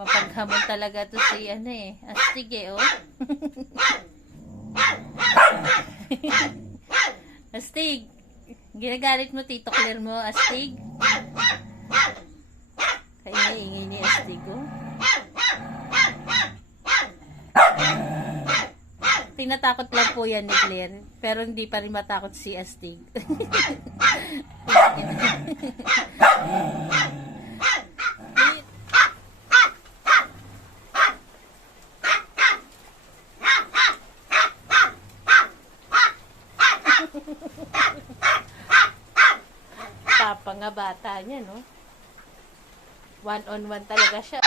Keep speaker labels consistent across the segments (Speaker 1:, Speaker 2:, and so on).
Speaker 1: Mapaghamon talaga to si ano eh. Astig eh, oh. Astig. Ginagalit mo tito Claire mo, Astig. Kaya ingay ni Astig, oh. Tinatakot lang po yan ni Claire. Pero hindi pa rin matakot si Astig. Tapa nga bata niya, no? One on one talaga siya.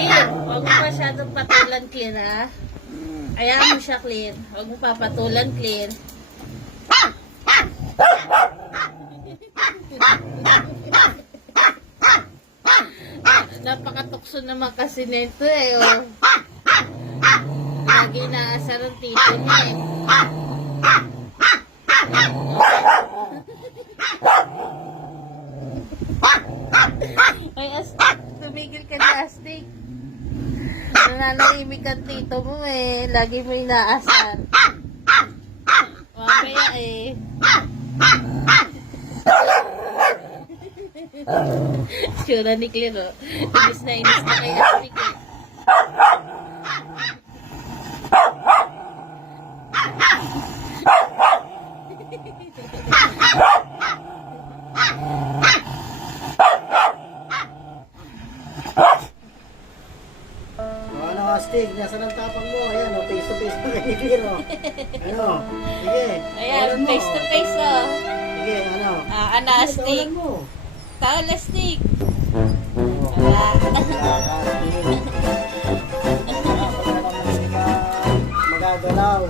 Speaker 1: Clear, huwag mo masyadong patulan, Clear, ha? Ayaw mo siya, Clear. Huwag mo papatulan, Clear. Napakatukso naman kasi nito eh, oh. Lagi naasar ang tito niya eh. Ay, astig. Tumigil ka na, astig. Nananahimik ang tito mo eh. Lagi mo inaasar. Mamaya eh. Sura ni Claire, oh. Inis na inis na kay astig eh.
Speaker 2: O, ano, Astig? Nasaan ang tapang mo? Ayan, o, face to face pa kay Clear, o. Ano? Sige.
Speaker 1: Ayan, face to face oh.
Speaker 2: Sige, ano?
Speaker 1: Ah, ana
Speaker 2: Sige,
Speaker 1: astig.
Speaker 2: tawanan mo.
Speaker 1: Tawal astig.
Speaker 2: O,
Speaker 1: Ah.
Speaker 2: Astig. Magagalaw.